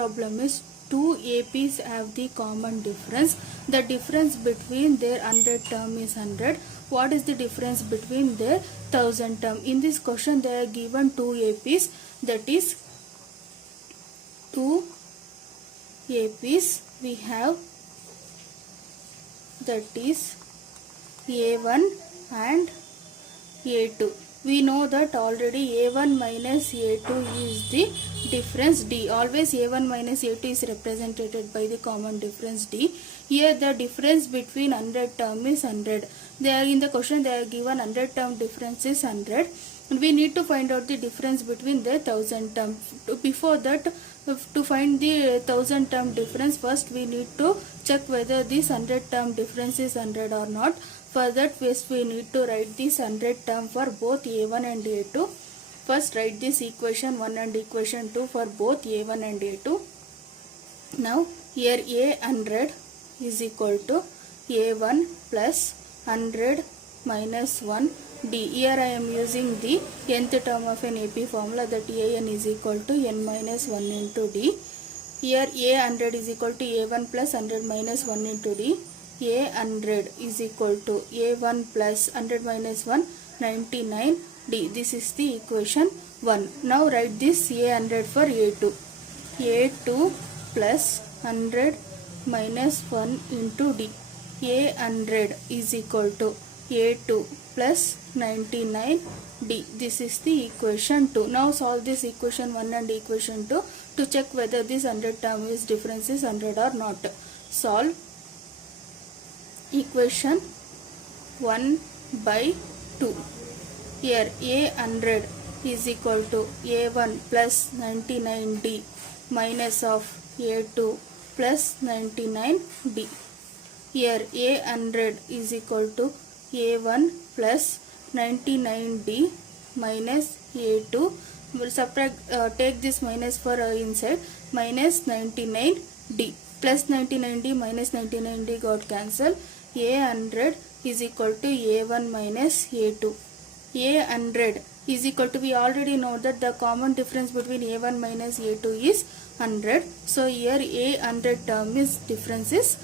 problem is two APs have the common difference. The difference between their 100 term is 100. What is the difference between their 1000 term? In this question they are given two APs, that is two APs we have, that is A1 and A2. We know that already A1 minus A2 is the difference D. Always A1 minus A2 is represented by the common difference D. Here the difference between 100 term is 100. They are in the question they are given 100 term difference is 100. We need to find out the difference between the 1000 term. Before that, to find the 1000 term difference, first we need to check whether this 100 term difference is 100 or not. For that, first we need to write this 100 term for both A1 and A2. First write this equation 1 and equation 2 for both A1 and A2. Now here A100 is equal to A1 plus 100 minus 1 D. Here I am using the nth term of an AP formula, that AN is equal to n minus 1 into D. Here A100 is equal to A1 plus 100 minus 1 into D. A100 is equal to A1 plus 100 minus 1, 99 D. This is the equation 1. Now write this A100 for A2. A2 plus 100 minus 1 into D. A100 is equal to A2 plus 99 D. This is the equation 2. Now solve this equation 1 and equation 2 to check whether this 100 term is difference is 100 or not. Solve equation 1 by 2. Here A100 is equal to A1 plus 99D minus of A2 plus 99D. Here A100 is equal to A1 plus 99D minus A2. We'll subtract, take this minus for inside, minus 99D. Plus 99D minus 99D got cancelled. A100 is equal to A1 minus A2. A100 is equal to, we already know that the common difference between A1 minus A2 is 100. So here A100 term is difference is